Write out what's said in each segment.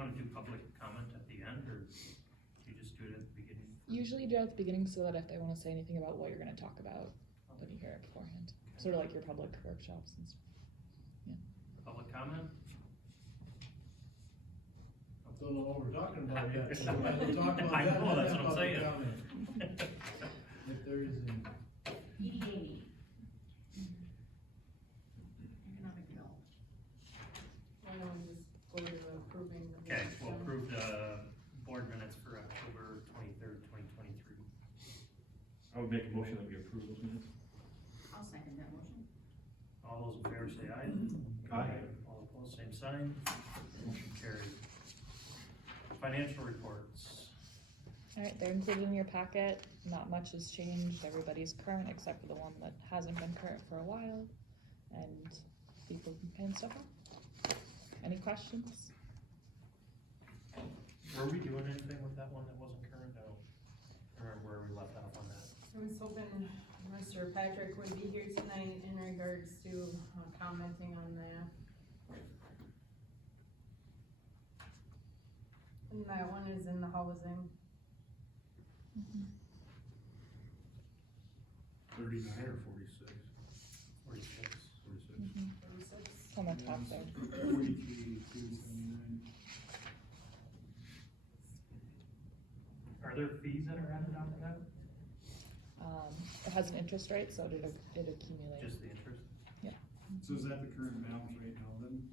wanna do public comment at the end, or you just do it at the beginning? Usually do it at the beginning so that if they wanna say anything about what you're gonna talk about, then you hear it beforehand. Sort of like your public workshops and stuff. Public comment? Don't know what we're talking about yet, so we might as well talk about I that. know, that's what I'm Public saying. comment. If there is any. EDA meeting. Economic development. Why don't we just go to approving the. Okay, we'll minutes, approve the board minutes for October 23rd, 2023. I would make a motion that we approve those minutes. I'll second that motion. All those in favor say aye. Aye. All opposed, same sign. Motion carried. Financial reports. Alright, they're included in your packet, not much has changed, everybody's current except for the one that hasn't been current for a while, and people can pay stuff up. Any questions? Were we doing anything with that one that wasn't current? I don't remember where we left off on that. I was hoping Mr. Patrick would be here tonight in regards to commenting on that. And that one is in the housing. 39 or 46? 46. 46. 36. It's on the top there. 43, 279. Are there fees that are added onto that? It has an interest rate, so it accumulates. Just the interest? So is that the current balance right now then?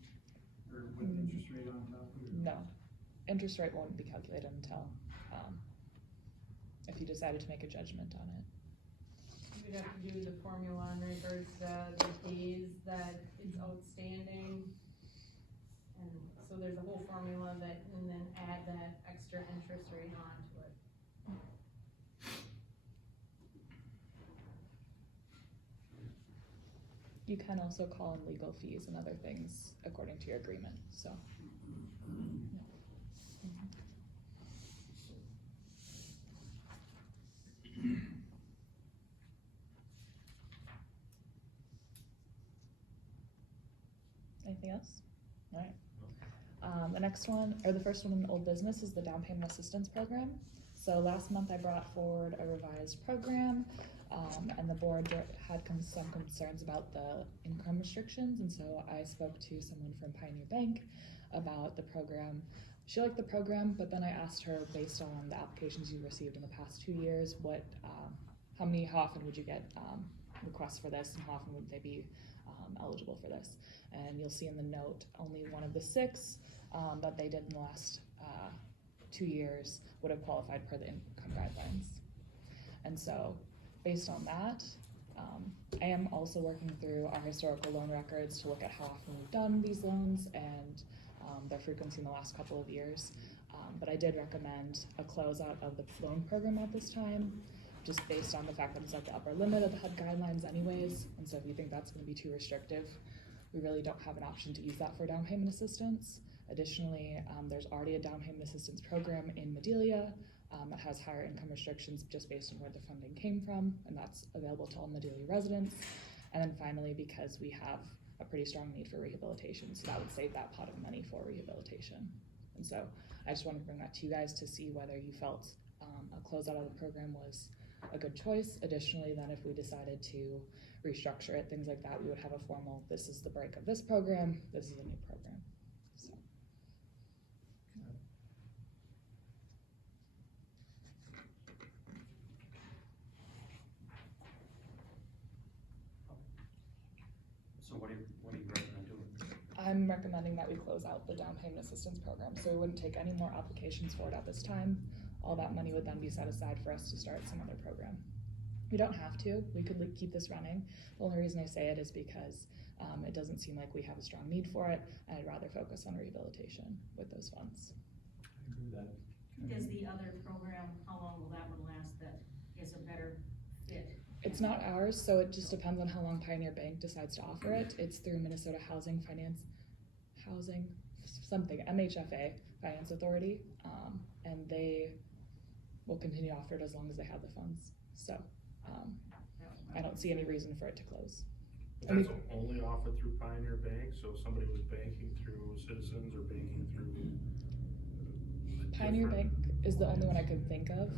Or with the interest rate on top of it? No, interest rate won't be calculated until, if you decided to make a judgment on it. We'd have to do the formula in regards to the days that it's outstanding. And so there's a whole formula that, and then add that extra interest rate onto it. You can also call in legal fees and other things according to your agreement, so. Anything else? Alright. The next one, or the first one in old business is the down payment assistance program. So last month I brought forward a revised program, and the board had some concerns about the income restrictions, and so I spoke to someone from Pioneer Bank about the program. She liked the program, but then I asked her, based on the applications you received in the past 2 years, how often would you get requests for this, and how often would they be eligible for this? And you'll see in the note, only one of the 6 that they did in the last 2 years would have qualified per the income guidelines. And so, based on that, I am also working through our historical loan records to look at how often we've done these loans and their frequency in the last couple of years. But I did recommend a closeout of the loan program at this time, just based on the fact that it's at the upper limit of the HUD guidelines anyways. And so if you think that's gonna be too restrictive, we really don't have an option to use that for down payment assistance. Additionally, there's already a down payment assistance program in Madelia that has higher income restrictions just based on where the funding came from, and that's available to all Madelia residents. And then finally, because we have a pretty strong need for rehabilitation, so that would save that pot of money for rehabilitation. And so I just wanted to bring that to you guys to see whether you felt a closeout of the program was a good choice. Additionally, then if we decided to restructure it, things like that, we would have a formal, this is the break of this program, this is a new program. So. So what do you recommend doing? I'm recommending that we close out the down payment assistance program, so we wouldn't take any more applications for it at this time. All that money would then be set aside for us to start some other program. We don't have to, we could keep this running. The only reason I say it is because it doesn't seem like we have a strong need for it, and I'd rather focus on rehabilitation with those funds. I agree with that. Does the other program, how long will that one last that is a better fit? It's not ours, so it just depends on how long Pioneer Bank decides to offer it. It's through Minnesota MHFA Finance Authority, and they will continue to offer it as long as they have the funds. So I don't see any reason for it to close. That's only offered through Pioneer Bank, so if somebody was banking through Citizens or banking through Pioneer Bank is the only one I could think of,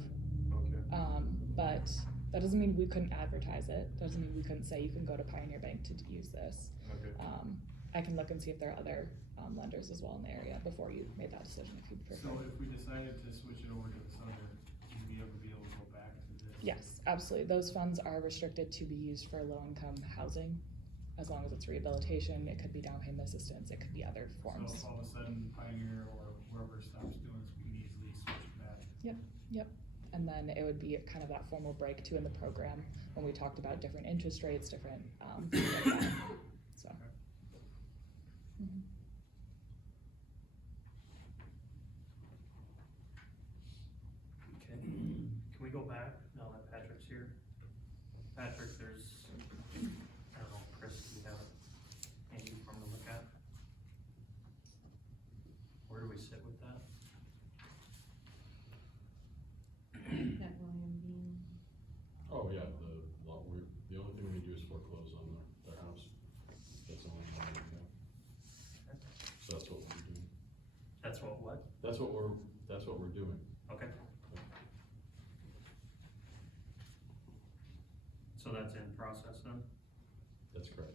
Okay. but that doesn't mean we couldn't advertise it, doesn't mean we couldn't say you can go to Pioneer Bank to use this. Okay. I can look and see if there are other, lenders as well in the area before you made that decision if you'd prefer. So if we decided to switch it over to this other, would we ever be able to go back to this? Yes, absolutely. Those funds are restricted to be used for low-income housing, as long as it's rehabilitation. It could be down payment assistance, it could be other So forms. if all of a sudden Pioneer or whoever stops doing this, we can easily switch back. And then it would be kind of that formal break too in the program, when we talked about different interest rates, different, things like that, so. Mhm. Okay, can we go back now that Patrick's here? Patrick, there's, I don't know, Chris, do you have anything for him to look at? Where do we sit with that? That William Bean. Oh, yeah, the only thing we do is foreclose on their house. That's the only thing we do. So that's what we're doing. That's what? That's what we're doing. Okay. So that's in process then? That's correct.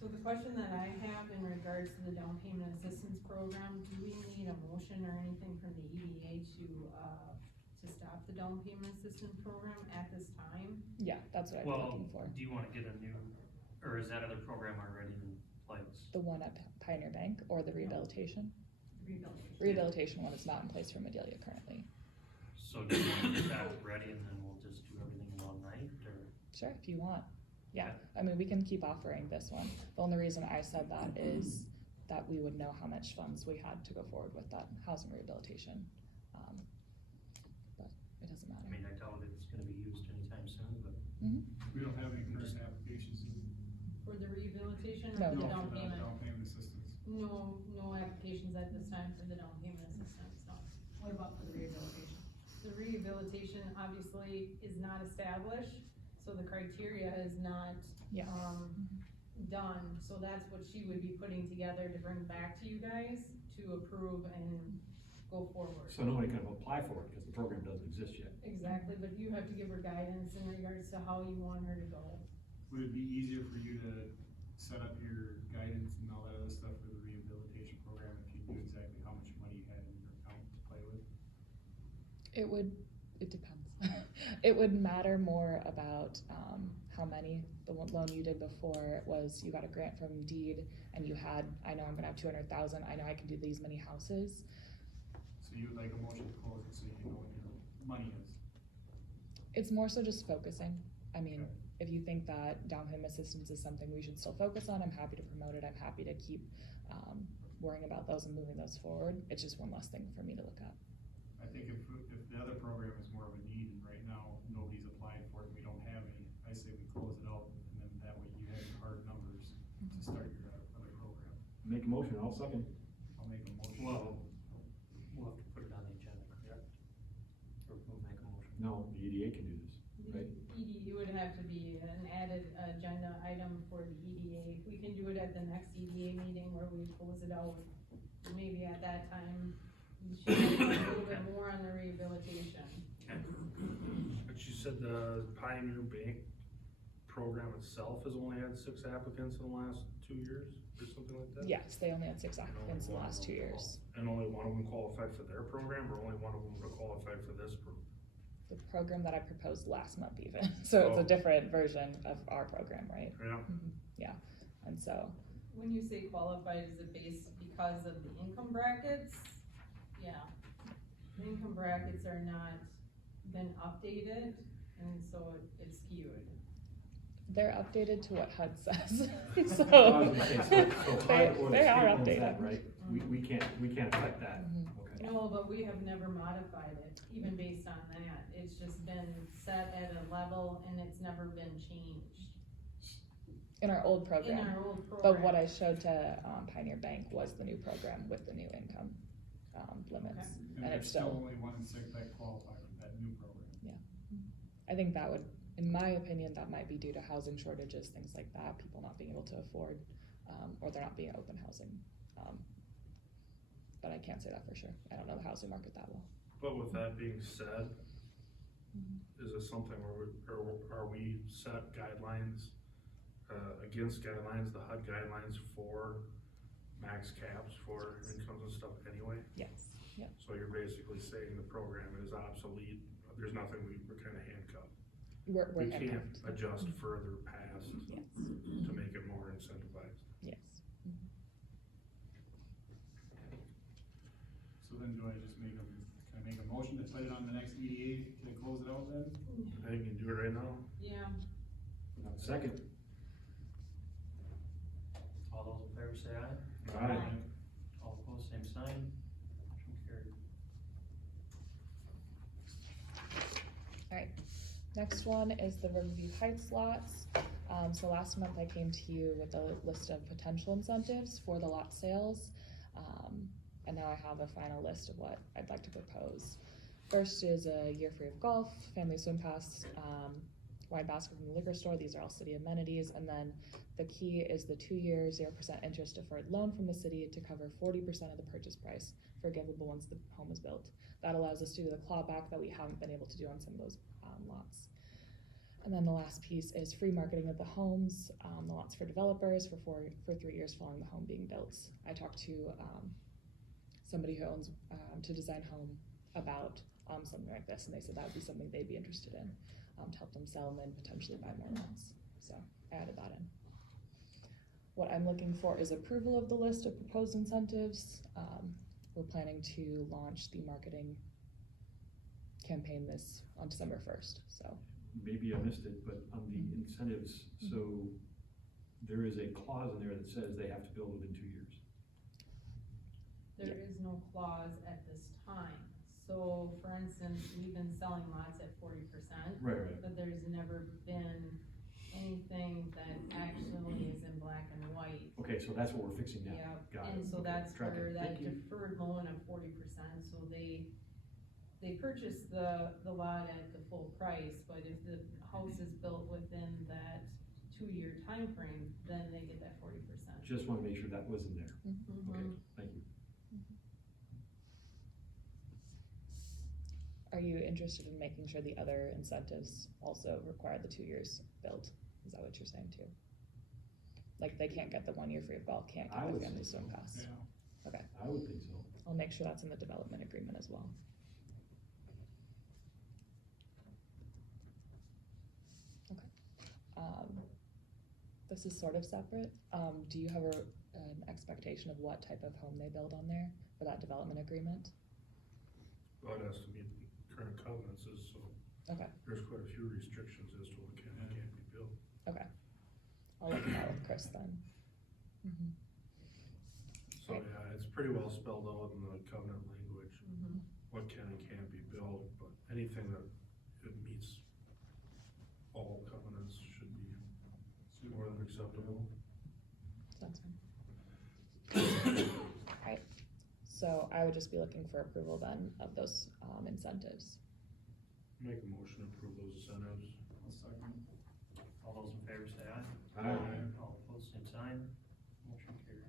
So the question that I have in regards to the down payment assistance program, do we need a motion or anything from the EDA to stop the down payment assistance program at this time? Yeah, that's what I'd be Well, looking for. do you wanna get a new, or is that other program already in place? The one at Pioneer Bank or the rehabilitation? Rehabilitation. Rehabilitation one is not in place for Medelia currently. So do you wanna get that ready and then we'll just do everything in one night, or? Sure, if you want. Yeah, I mean, we can keep offering this one. The only reason I said that is that we would know how much funds we had to go forward with that housing rehabilitation. But it doesn't I matter. mean, I doubt it's gonna be used anytime soon, but. We don't have any current applications. For the rehabilitation No. or the No, down for the payment? down payment assistance. No applications at this time for the down payment assistance, no. What about for the rehabilitation? The rehabilitation obviously is not established, so the criteria is not, Yeah. done. So that's what she would be putting together to bring back to you guys to approve and go forward. So nobody can apply for it because the program doesn't exist yet. Exactly, but you have to give her guidance in regards to how you want her to go. Would it be easier for you to set up your guidance and all that other stuff for the rehabilitation program if you knew exactly how much money you had in your account to play with? It depends. It would matter more about, how many, the loan you did before was you got a grant from Deed and you had, I know I'm gonna have 200,000, I know I can do these many houses. So you would like a motion to close it so you know what your money is? It's more so just focusing. I mean, Okay. if you think that down payment assistance is something we should still focus on, I'm happy to promote it, I'm happy to keep, worrying about those and moving those forward. It's just one less thing for me to look at. I think if the other program is more of a need and right now nobody's applied for it, and we don't have any, I say we close it out and then that way you have hard numbers to start your other program. Make a motion, I'll second. I'll make a motion. Well, we'll have to put it on the agenda, correct? Or we'll make a motion. No, the EDA can do this. Right. It would have to be an added agenda item for the EDA. We can do it at the next EDA meeting where we close it out. Maybe at that time, we should have a little bit more on the rehabilitation. But you said the Pioneer Bank program itself has only had 6 applicants in the last 2 years, or something like that? Yes, they only had 6 And only applicants in the one last of 2 them years. And only one of them qualified for their program, or only one of them would have qualified for this program? The program that I proposed last month even, so it's a Oh. different version of our program, right? Yeah. Yeah, and so, When you say qualified, is it based because of the income brackets? Yeah. The income brackets are not been updated, and so it's skewed. they're updated to what HUD says, so. They are updated. Right, we can't affect that, Mhm. okay. No, but we have never modified it, even based on that. It's just been set at a level and it's never been changed In our old in program, our old program. but what I showed to Pioneer Bank was the new program with the new income, limits. Okay. And And there's it's still still, only 1 in 6 that qualify for that new program. I think that would, in my opinion, that might be due to housing shortages, things like that, people not being able to afford, or they're not being open housing. But I can't say that for sure. I don't know the housing market that well. But with that being said, is it something where are we set guidelines, against guidelines, the HUD guidelines for max caps for incomes and stuff anyway? Yes, yep. So you're basically saying the program is obsolete, there's nothing we're kinda handcuffed. We're We can't handcuffed. adjust further past Yes, to make it more incentivized. yes. So then do I just can I make a motion to put it on the next EDA to close it out then? I think you can do it right now. Yeah, Second. All those in favor say aye. Aye. All opposed, same sign. Motion carried. Alright, next one is the Riverview Heights lots. So last month I came to you with a list of potential incentives for the lot sales. And now I have a final list of what I'd like to propose. First is a year free of golf, family swim pass, wine basket from the liquor store. These are all city amenities. And then the key is the 2-year, 0% interest deferred loan from the city to cover 40% of the purchase price, forgivable once the home is built. That allows us to do the clawback that we haven't been able to do on some of those lots. And then the last piece is free marketing of the homes, the lots for developers for 3 years following the home being built. I talked to somebody who owns To Design Home about something like this, and they said that would be something they'd be interested in, to help them sell and then potentially buy more lots. So I added that in. What I'm looking for is approval of the list of proposed incentives. We're planning to launch the marketing campaign on December 1st, so. Maybe I missed it, but on the incentives, so there is a clause in there that says they have to build within 2 years. there is no clause at this time. So for instance, we've been selling lots at 40%. Right. But there's never been anything that actually is in black and white. Okay, so that's what we're fixing now. Yeah, Got it. and so Okay, that's track it. for that Thank you. deferred loan of 40%, so they purchase the lot at the full price, but if the house is built within that 2-year time frame, then they get that 40%. Just wanna make sure that was in there. Mhm. Okay, thank you. Are you interested in making sure the other incentives also require the 2 years built? Is that what you're saying too? Like they can't get the 1 year free of golf, can't I get the would family say swim so. pass? Yeah. Okay, I would think so. I'll make sure that's in the development agreement as well. Okay. This is sort of separate. Do you have an expectation of what type of home they build on there for that development agreement? Well, it has to meet current covenants, so Okay, there's quite a few restrictions as to what can and can't be built. okay. I'll look at that with Chris then. So, Right. yeah, it's pretty well spelled out in the covenant language, Mhm. what can and can't be built, but anything that it meets all covenants should be more than acceptable. Sounds fine. Alright, so I would just be looking for approval then of those incentives. Make a motion to approve those incentives. I'll second. All those in favor say aye. Aye. All opposed, same sign. Motion carried.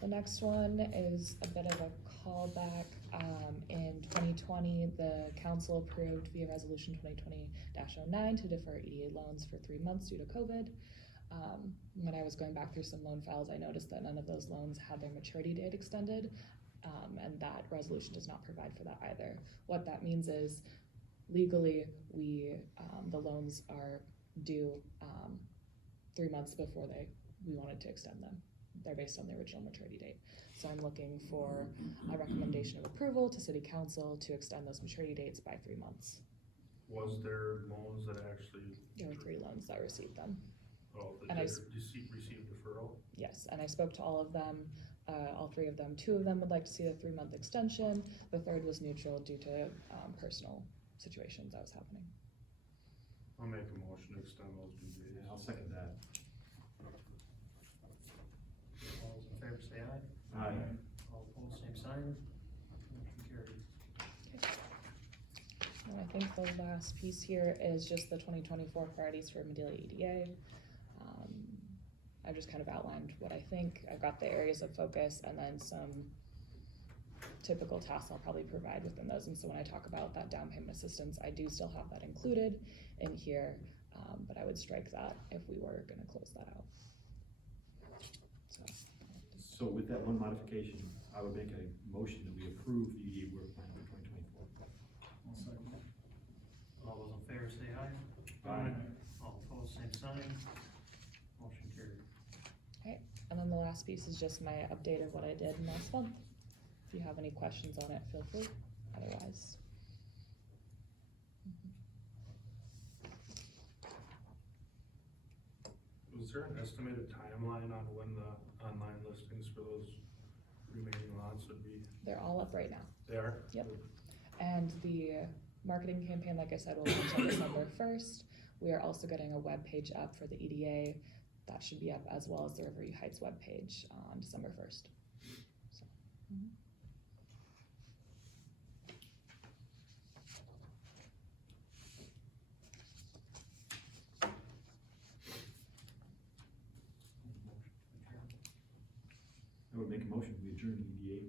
The next one is a bit of a callback. In 2020, the council approved via resolution 2020-09 to defer EDA loans for 3 months due to COVID. When I was going back through some loan files, I noticed that none of those loans had their maturity date extended, and that resolution does not provide for that either. What that means is legally, the loans are due 3 months before we wanted to extend them. They're based on the original maturity date. So I'm looking for a recommendation of approval to city council to extend those maturity dates by 3 months. Was there loans that actually, There were 3 loans that received them. that And I did receive deferral? Yes, and I spoke to all of them, all 3 of them. 2 of them would like to see a 3-month extension. The 3rd was neutral due to personal situations that was happening. I'll make a motion to extend those due dates. Yeah, I'll second that. All those in favor say aye. Aye. All opposed, same sign. Motion carried. The And I think the last piece here is just the 2024 priorities for Madelia EDA. I just kind of outlined what I think. I've got the areas of focus and then some typical tasks I'll probably provide within those. And so when I talk about that down payment assistance, I do still have that included in here, but I would strike that if we were gonna close that out. So with that one modification, I would make a motion that we approve the EDA work plan for 2024. I'll second. All those in favor say aye. Aye. All opposed, same sign. Motion carried. And then the last piece is just my update of what I did last month. If you have any questions on it, feel free, otherwise. Was there an estimated timeline on when the online listings for those remaining lots would be? They're all up right now. They are? Yep. And the marketing campaign, like I said, will launch on December 1st. We are also getting a web page up for the EDA. That should be up as well as the Riverview Heights webpage on December 1st. So, I would make a motion, we adjourn the EDA